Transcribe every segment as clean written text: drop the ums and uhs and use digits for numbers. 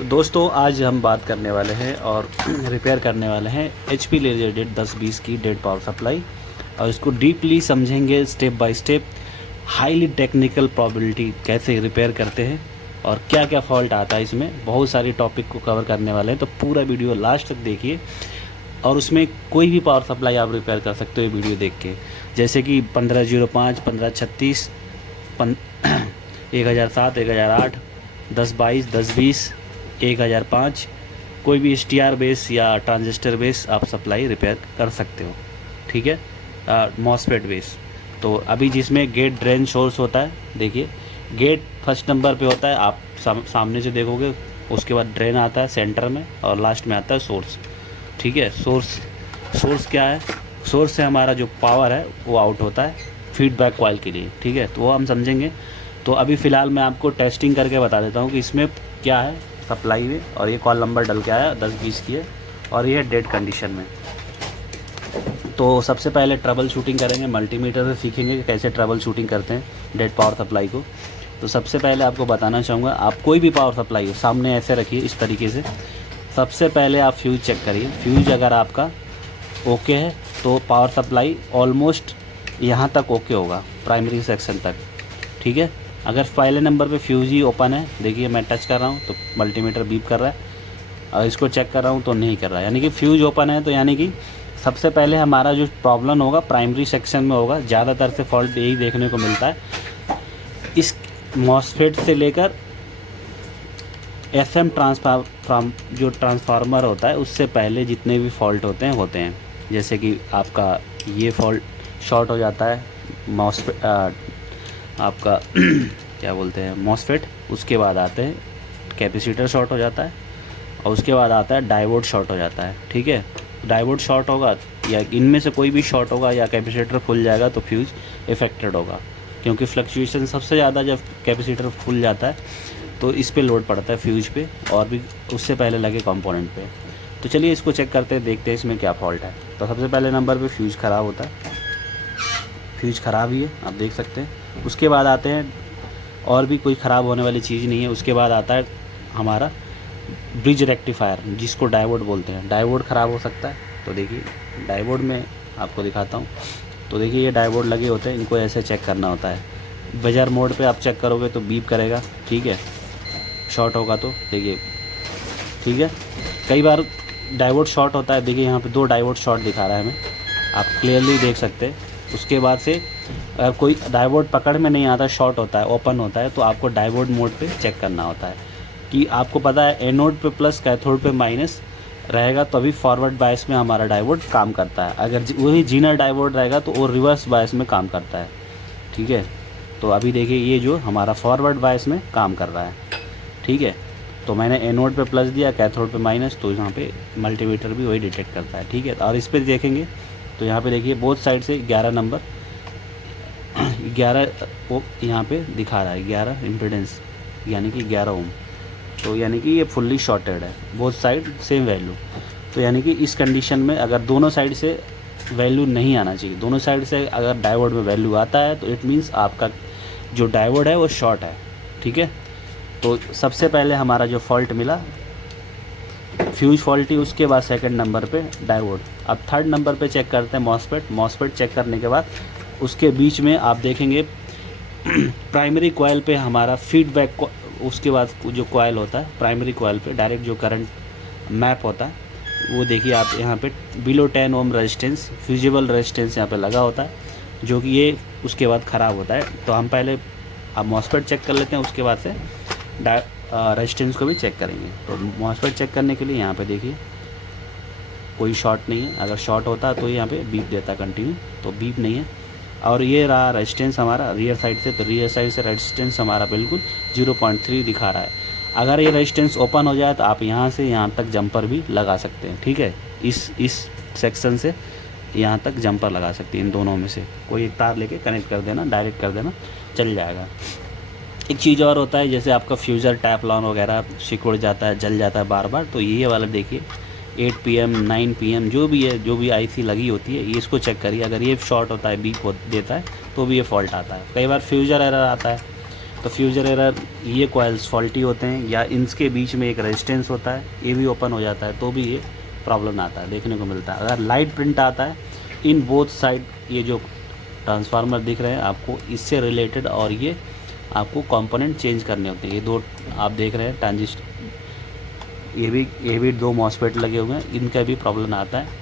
तो दोस्तों आज हम बात करने वाले हैं और रिपेयर करने वाले हैं HP रिलेटेड 10-20 की डेड पावर सप्लाई और इसको डीपली समझेंगे step by step. Highly technical probability कैसे रिपेयर करते हैं और क्या क्या फॉल्ट आता है, इसमें बहुत सारी टॉपिक को कवर करने वाले हैं। तो पूरा वीडियो लास्ट तक देखिए और उसमें कोई भी पावर सप्लाई आप रिपेयर कर सकते हो ये वीडियो देख के, जैसे कि 1505, 1536, 1007, 1008, 1022, 1020, 1005, कोई भी STR बेस या ट्रांजिस्टर बेस आप सप्लाई रिपेयर कर सकते हो। ठीक है, मॉसफेट बेस। तो अभी जिसमें गेट ड्रेन सोर्स होता है, देखिए गेट फर्स्ट नंबर पे होता है, आप सामने से देखोगे, उसके बाद ड्रेन आता है सेंटर में और लास्ट में आता है सोर्स। ठीक है, सोर्स क्या है? सोर्स से हमारा जो पावर है वो आउट होता है फीडबैक कॉइल के लिए। ठीक है, तो वो हम समझेंगे। तो अभी फ़िलहाल मैं आपको टेस्टिंग करके बता देता हूँ कि इसमें क्या है सप्लाई में, और ये कॉल नंबर डल के आया 10-20 की है और ये डेड कंडीशन में। तो सबसे पहले ट्रबल शूटिंग करेंगे, मल्टीमीटर से सीखेंगे कि कैसे ट्रबल शूटिंग करते हैं डेड पावर सप्लाई को। तो सबसे पहले आपको बताना चाहूँगा, आप कोई भी पावर सप्लाई हो सामने ऐसे रखिए इस तरीके से। सबसे पहले आप फ्यूज़ चेक करिए। फ्यूज़ अगर आपका ओके है तो पावर सप्लाई ऑलमोस्ट यहाँ तक ओके होगा, प्राइमरी सेक्शन तक। ठीक है, अगर पहले नंबर पे फ्यूज़ ही ओपन है, देखिए मैं टच कर रहा हूँ तो मल्टीमीटर बीप कर रहा है, और इसको चेक कर रहा हूँ तो नहीं कर रहा है, यानी कि फ्यूज़ ओपन है। तो यानी कि सबसे पहले हमारा जो प्रॉब्लम होगा प्राइमरी सेक्शन में होगा। ज़्यादातर से फॉल्ट यही देखने को मिलता है। इस मॉसफेट से लेकर FM जो ट्रांसफार्मर होता है उससे पहले जितने भी फॉल्ट होते हैं। जैसे कि आपका ये फॉल्ट शॉर्ट हो जाता है मॉसफेट, आपका क्या बोलते हैं मॉसफेट। उसके बाद आते हैं कैपेसिटर शॉर्ट हो जाता है और उसके बाद आता है डायोड शॉर्ट हो जाता है। ठीक है, डायोड शॉर्ट होगा या इनमें से कोई भी शॉर्ट होगा या कैपेसिटर फुल जाएगा तो फ्यूज़ इफेक्टेड होगा, क्योंकि फ्लक्चुएशन सबसे ज़्यादा जब कैपेसिटर फुल जाता है तो इस पे लोड पड़ता है फ्यूज़ पे और भी उससे पहले लगे कंपोनेंट पे। तो चलिए इसको चेक करते हैं, देखते हैं इसमें क्या फॉल्ट है। तो सबसे पहले नंबर पे फ्यूज़ ख़राब होता है, फ्यूज़ ख़राब ही है आप देख सकते हैं। उसके बाद आते हैं, और भी कोई ख़राब होने वाली चीज़ नहीं है। उसके बाद आता है हमारा ब्रिज रेक्टिफायर, जिसको डायोड बोलते हैं। डायोड ख़राब हो सकता है। तो देखिए डायोड में आपको दिखाता हूँ। तो देखिए ये डायोड लगे होते हैं, इनको ऐसे चेक करना होता है। बजार मोड पे आप चेक करोगे तो बीप करेगा। ठीक है, शॉर्ट होगा तो देखिए। ठीक है, कई बार डायोड शॉर्ट होता है। देखिए यहाँ पे 2 डायोड शॉर्ट दिखा रहा है हमें, आप क्लियरली देख सकते हैं। उसके बाद से अगर कोई डायोड पकड़ में नहीं आता, शॉर्ट होता है, ओपन होता है, तो आपको डायोड मोड पे चेक करना होता है कि आपको पता है एनोड पे प्लस, कैथोड पे माइनस रहेगा तो अभी फॉरवर्ड बायस में हमारा डायोड काम करता है। अगर वही जीनर डायोड रहेगा तो वो रिवर्स बायस में काम करता है। ठीक है, तो अभी देखिए ये जो हमारा फॉरवर्ड बायस में काम कर रहा है। ठीक है, तो मैंने एनोड पे प्लस दिया, कैथोड पे माइनस, तो यहाँ पे मल्टीमीटर भी वही डिटेक्ट करता है। ठीक है, और इस पर देखेंगे तो यहाँ पे देखिए बोथ साइड से 11 नंबर 11 वो यहाँ पे दिखा रहा है, 11 इम्पीडेंस यानी कि 11 ओम। तो यानी कि ये फुल्ली शॉर्टेड है, बोथ साइड सेम वैल्यू। तो यानी कि इस कंडीशन में अगर दोनों साइड से वैल्यू नहीं आना चाहिए, दोनों साइड से अगर डायोड में वैल्यू आता है तो इट मीन्स आपका जो डायोड है वो शॉर्ट है। ठीक है, तो सबसे पहले हमारा जो फॉल्ट मिला फ्यूज फॉल्टी, उसके बाद सेकंड नंबर पे डायोड। अब थर्ड नंबर पे चेक करते हैं मॉसफेट चेक करने के बाद उसके बीच में आप देखेंगे प्राइमरी कॉइल पे हमारा फीडबैक, उसके बाद जो कॉइल होता है प्राइमरी कॉइल पे डायरेक्ट जो करंट मैप होता है वो देखिए आप यहाँ पे below 10 ohm resistance, fusible resistance यहाँ पे लगा होता है, जो कि ये उसके बाद ख़राब होता है। तो हम पहले अब मॉसफेट चेक कर लेते हैं, उसके बाद से रेजिस्टेंस को भी चेक करेंगे। तो मॉसफेट चेक करने के लिए यहाँ पे देखिए कोई शॉर्ट नहीं है। अगर शॉर्ट होता तो यहाँ पे बीप देता कंटिन्यू, तो बीप नहीं है। और ये रहा रेजिस्टेंस हमारा रियर साइड से, तो रियर साइड से रेजिस्टेंस हमारा बिल्कुल 0.3 दिखा रहा है। अगर ये रेजिस्टेंस ओपन हो जाए तो आप यहाँ से यहाँ तक जंपर भी लगा सकते हैं। ठीक है, इस सेक्शन से यहाँ तक जंपर लगा सकते हैं। इन दोनों में से कोई एक तार लेके कनेक्ट कर देना, डायरेक्ट कर देना, चल जाएगा। एक चीज़ और होता है, जैसे आपका फ्यूज़र टैफ्लॉन वगैरह सिकुड़ जाता है, जल जाता है बार बार, तो ये वाला देखिए 8 PM 9 PM जो भी है, जो भी IC लगी होती है, ये इसको चेक करिए। अगर ये शॉर्ट होता है, बीप देता है, तो भी ये फॉल्ट आता है। कई बार फ्यूज़र एरर आता है, तो फ्यूजर एरर, ये कॉइल्स फॉल्टी होते हैं, या इनके बीच में एक रेजिस्टेंस होता है, ये भी ओपन हो जाता है तो भी ये प्रॉब्लम आता है, देखने को मिलता है। अगर लाइट प्रिंट आता है इन बोथ साइड, ये जो ट्रांसफार्मर दिख रहे हैं आपको इससे रिलेटेड, और ये आपको कंपोनेंट चेंज करने होते हैं। ये दो आप देख रहे हैं ट्रांजिस्टर, ये भी दो मॉसफेट लगे हुए हैं, इनका भी प्रॉब्लम आता है,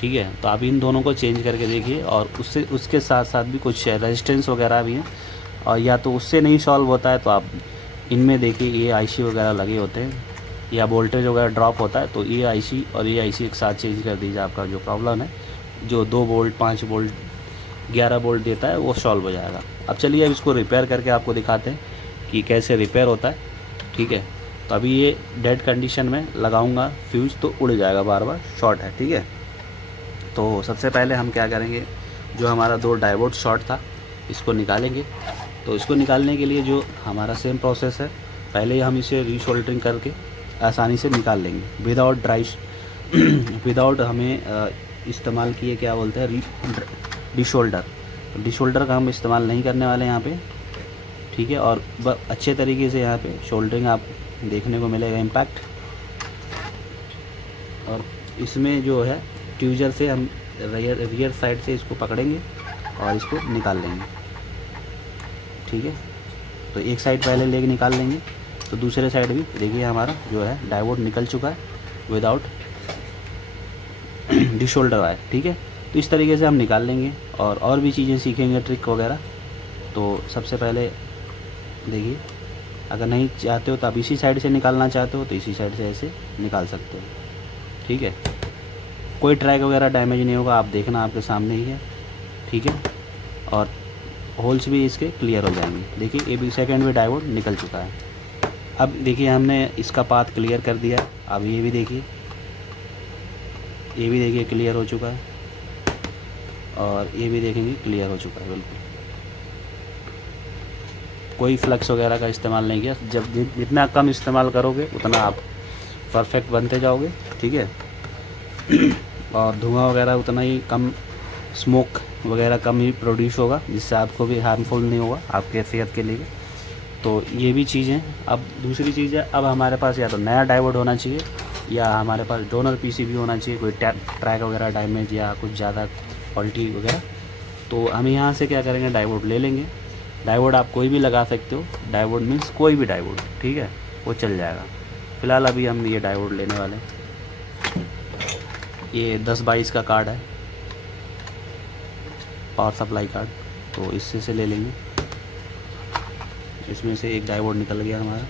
ठीक है। तो आप इन दोनों को चेंज करके देखिए, और उससे उसके साथ साथ भी कुछ रेजिस्टेंस वगैरह भी हैं, और या तो उससे नहीं सॉल्व होता है तो आप इनमें देखिए ये आईसी वगैरह लगे होते हैं, या वोल्टेज वगैरह ड्रॉप होता है तो ये आईसी और ये आईसी एक साथ चेंज कर दीजिए, आपका जो प्रॉब्लम है, जो 2 वोल्ट 5 वोल्ट 11 वोल्ट देता है वो सॉल्व हो जाएगा। अब चलिए अब इसको रिपेयर करके आपको दिखाते हैं कि कैसे रिपेयर होता है, ठीक है। तो अभी ये डेड कंडीशन में लगाऊंगा फ्यूज़ तो उड़ जाएगा, बार बार शॉर्ट है, ठीक है। तो सबसे पहले हम क्या करेंगे, जो हमारा 2 डायोड शॉर्ट था इसको निकालेंगे। तो इसको निकालने के लिए जो हमारा सेम प्रोसेस है, पहले हम इसे रीसोल्डरिंग करके आसानी से निकाल लेंगे विदाउट विदाउट हमें इस्तेमाल किए क्या बोलते हैं डिशोल्डर। डिशोल्डर का हम इस्तेमाल नहीं करने वाले यहाँ पे, ठीक है। और अच्छे तरीके से यहाँ पे शोल्डरिंग आप देखने को मिलेगा इम्पैक्ट। और इसमें जो है ट्यूजर से हम रियर साइड से इसको पकड़ेंगे और इसको निकाल लेंगे, ठीक है। तो एक साइड पहले लेग निकाल लेंगे, तो दूसरे साइड भी देखिए हमारा जो है डायोड निकल चुका है विदाउट डिशोल्डर वायर, ठीक है। तो इस तरीके से हम निकाल लेंगे, और भी चीज़ें सीखेंगे ट्रिक वगैरह। तो सबसे पहले देखिए, अगर नहीं चाहते हो तो आप इसी साइड से निकालना चाहते हो तो इसी साइड से ऐसे निकाल सकते हो, ठीक है। कोई ट्रैक वगैरह डैमेज नहीं होगा, आप देखना आपके सामने ही है, ठीक है। और होल्स भी इसके क्लियर हो जाएंगे। देखिए ये भी सेकंड में डायोड निकल चुका है। अब देखिए हमने इसका पाथ क्लियर कर दिया। अब ये भी देखिए क्लियर हो चुका है, और ये भी देखेंगे क्लियर हो चुका है बिल्कुल। कोई फ्लक्स वगैरह का इस्तेमाल नहीं किया। जब जितना कम इस्तेमाल करोगे उतना आप परफेक्ट बनते जाओगे, ठीक है। और धुआं वगैरह उतना ही कम, स्मोक वगैरह कम ही प्रोड्यूस होगा, जिससे आपको भी हार्मफुल नहीं होगा आपके सेहत के लिए। तो ये भी चीज़ें। अब दूसरी चीज़ है, अब हमारे पास या तो नया डायोड होना चाहिए, या हमारे पास डोनर पीसीबी होना चाहिए, कोई ट्रैक वगैरह डैमेज या कुछ ज़्यादा फॉल्टी वगैरह। तो हम यहाँ से क्या करेंगे, डायोड ले लेंगे। डायोड आप कोई भी लगा सकते हो, डायोड मीन्स कोई भी डायोड, ठीक है, वो चल जाएगा। फ़िलहाल अभी हम ये डायोड लेने वाले हैं। ये 1022 का कार्ड है, पावर सप्लाई कार्ड, तो इससे से ले लेंगे। इसमें से एक डायोड निकल गया हमारा,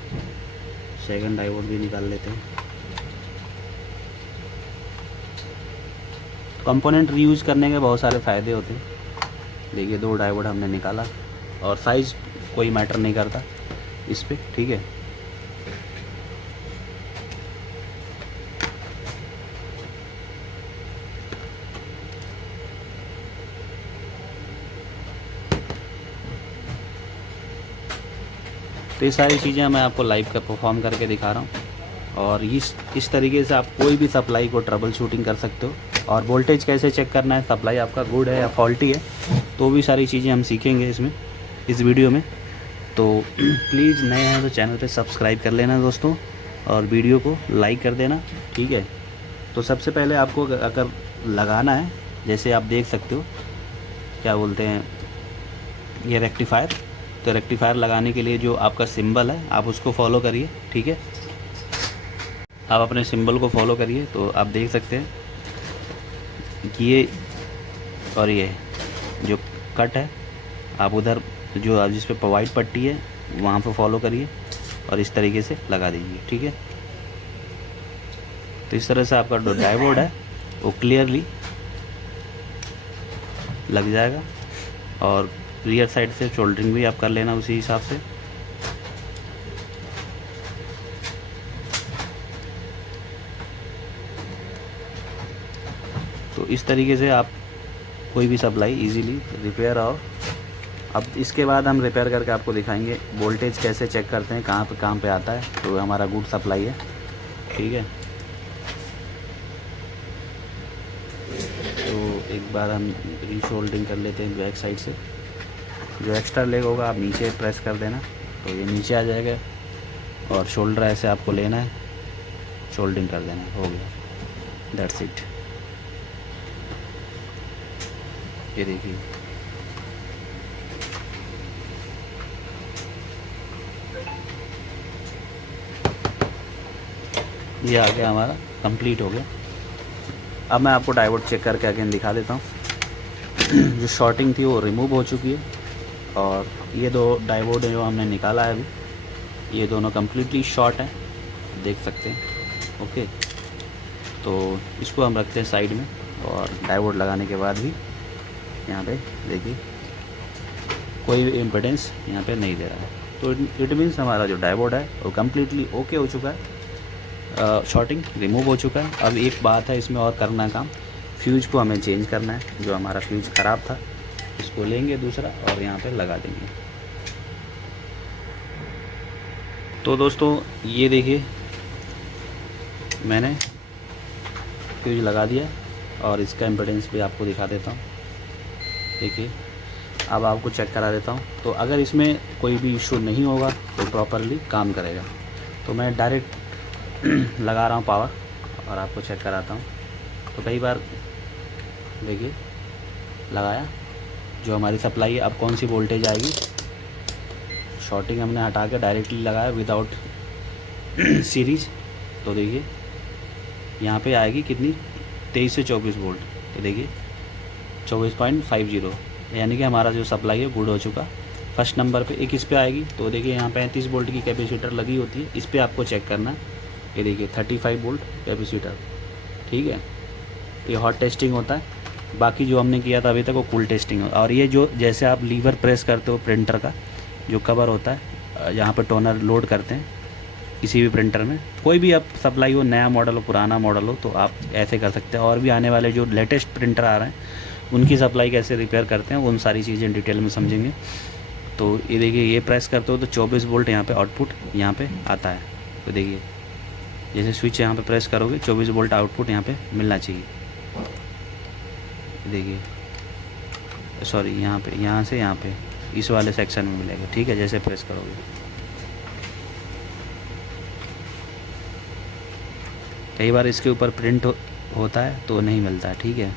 सेकंड डायोड भी निकाल लेते हैं। कंपोनेंट रीयूज़ करने के बहुत सारे फ़ायदे होते हैं। देखिए 2 डायोड हमने निकाला, और साइज़ कोई मैटर नहीं करता इस पे, ठीक है। तो ये सारी चीज़ें मैं आपको लाइव का परफॉर्म करके दिखा रहा हूँ। और इस तरीके से आप कोई भी सप्लाई को ट्रबल शूटिंग कर सकते हो। और वोल्टेज कैसे चेक करना है, सप्लाई आपका गुड है या फॉल्टी है, तो भी सारी चीज़ें हम सीखेंगे इस वीडियो में। तो प्लीज़ नए हैं तो चैनल पे सब्सक्राइब कर लेना दोस्तों, और वीडियो को लाइक कर देना, ठीक है। तो सबसे पहले आपको अगर लगाना है, जैसे आप देख सकते हो क्या बोलते हैं ये रेक्टिफायर। तो रेक्टिफायर लगाने के लिए जो आपका सिंबल है आप उसको फॉलो करिए, ठीक है। आप अपने सिंबल को फॉलो करिए, तो आप देख सकते हैं कि ये और ये जो कट है, आप उधर जो जिस पे वाइट पट्टी है वहाँ पे फॉलो करिए, और इस तरीके से लगा दीजिए, ठीक है। तो इस तरह से आपका जो डायोड है वो क्लियरली लग जाएगा। और रियर साइड से शोल्डरिंग भी आप कर लेना उसी हिसाब से। तो इस तरीके से आप कोई भी सप्लाई इजीली रिपेयर। और अब इसके बाद हम रिपेयर करके आपको दिखाएंगे वोल्टेज कैसे चेक करते हैं, कहाँ पे काम पे आता है। तो हमारा गुड सप्लाई है, ठीक है। तो एक बार हम रीशोल्डरिंग कर लेते हैं बैक साइड से। जो एक्स्ट्रा लेग होगा आप नीचे प्रेस कर देना, तो ये नीचे आ जाएगा और शोल्डर ऐसे आपको लेना है, शोल्डिंग कर देना है, हो गया, दैट्स इट। ये देखिए ये आ गया, हमारा कंप्लीट हो गया। अब मैं आपको डायोड चेक करके अगेन दिखा देता हूँ। जो शॉर्टिंग थी वो रिमूव हो चुकी है और ये दो डायोड जो हमने निकाला है अभी, ये दोनों कम्प्लीटली शॉर्ट हैं, देख सकते हैं। ओके, तो इसको हम रखते हैं साइड में और डायोड लगाने के बाद भी यहाँ पे देखिए कोई भी इम्पीडेंस यहाँ पे नहीं दे रहा है। तो इट मीन्स हमारा जो डायोड है वो कम्प्लीटली ओके हो चुका है, शॉर्टिंग रिमूव हो चुका है। अब एक बात है इसमें और करना है काम, फ्यूज को हमें चेंज करना है। जो हमारा फ्यूज ख़राब था इसको लेंगे दूसरा और यहाँ पे लगा देंगे। तो दोस्तों ये देखिए मैंने फ्यूज लगा दिया और इसका इम्पीडेंस भी आपको दिखा देता हूँ। देखिए अब आपको चेक करा देता हूँ। तो अगर इसमें कोई भी इशू नहीं होगा तो प्रॉपरली काम करेगा। तो मैं डायरेक्ट लगा रहा हूँ पावर और आपको चेक कराता हूँ। तो कई बार देखिए लगाया, जो हमारी सप्लाई है अब कौन सी वोल्टेज आएगी, शॉर्टिंग हमने हटा के डायरेक्टली लगाया विदाउट सीरीज। तो देखिए यहाँ पे आएगी कितनी, 23 से 24 वोल्ट। तो देखिए 24.50, यानी कि हमारा जो सप्लाई है गुड हो चुका। फर्स्ट नंबर पे एक इस पे आएगी। तो देखिए यहाँ 35 वोल्ट की कैपेसिटर लगी होती है, इस पर आपको चेक करना है। ये देखिए 35 वोल्ट कैपेसिटर, ठीक है। ये हॉट टेस्टिंग होता है, बाकी जो हमने किया था अभी तक वो कूल टेस्टिंग होता है। और ये जो जैसे आप लीवर प्रेस करते हो प्रिंटर का जो कवर होता है, जहाँ पर टोनर लोड करते हैं किसी भी प्रिंटर में, कोई भी आप सप्लाई हो, नया मॉडल हो पुराना मॉडल हो, तो आप ऐसे कर सकते हैं। और भी आने वाले जो लेटेस्ट प्रिंटर आ रहे हैं उनकी सप्लाई कैसे रिपेयर करते हैं उन सारी चीज़ें डिटेल में समझेंगे। तो ये देखिए ये प्रेस करते हो तो 24 वोल्ट यहाँ पे आउटपुट यहाँ पे आता है। तो देखिए जैसे स्विच यहाँ पे प्रेस करोगे 24 वोल्ट आउटपुट यहाँ पे मिलना चाहिए। देखिए सॉरी यहाँ से यहाँ पे इस वाले सेक्शन में मिलेगा, ठीक है, जैसे प्रेस करोगे। कई बार इसके ऊपर प्रिंट होता है तो नहीं मिलता है, ठीक है।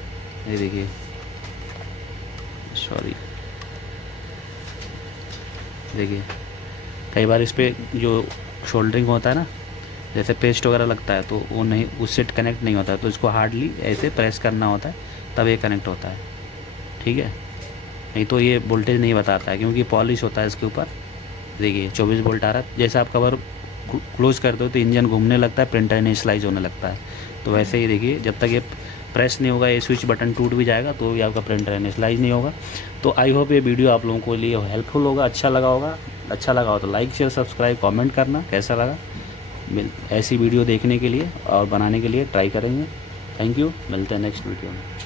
ये देखिए सॉरी, देखिए कई बार इस पर जो शोल्डरिंग होता है ना, जैसे पेस्ट वगैरह लगता है तो वो नहीं, उससे कनेक्ट नहीं होता है। तो इसको हार्डली ऐसे प्रेस करना होता है तब ये कनेक्ट होता है, ठीक है। नहीं तो ये वोल्टेज नहीं बताता है क्योंकि पॉलिश होता है इसके ऊपर। देखिए 24 वोल्ट आ रहा है। जैसे आप कवर क्लोज करते हो तो इंजन घूमने लगता है, प्रिंटर इनिशियलाइज होने लगता है। तो वैसे ही देखिए जब तक ये प्रेस नहीं होगा, ये स्विच बटन टूट भी जाएगा तो भी आपका प्रिंटर इनिशियलाइज नहीं होगा। तो आई होप ये वीडियो आप लोगों के लिए हेल्पफुल होगा, अच्छा लगा होगा। अच्छा लगा हो तो लाइक शेयर सब्सक्राइब कमेंट करना कैसा लगा। ऐसी वीडियो देखने के लिए और बनाने के लिए ट्राई करेंगे। थैंक यू, मिलते हैं नेक्स्ट वीडियो में।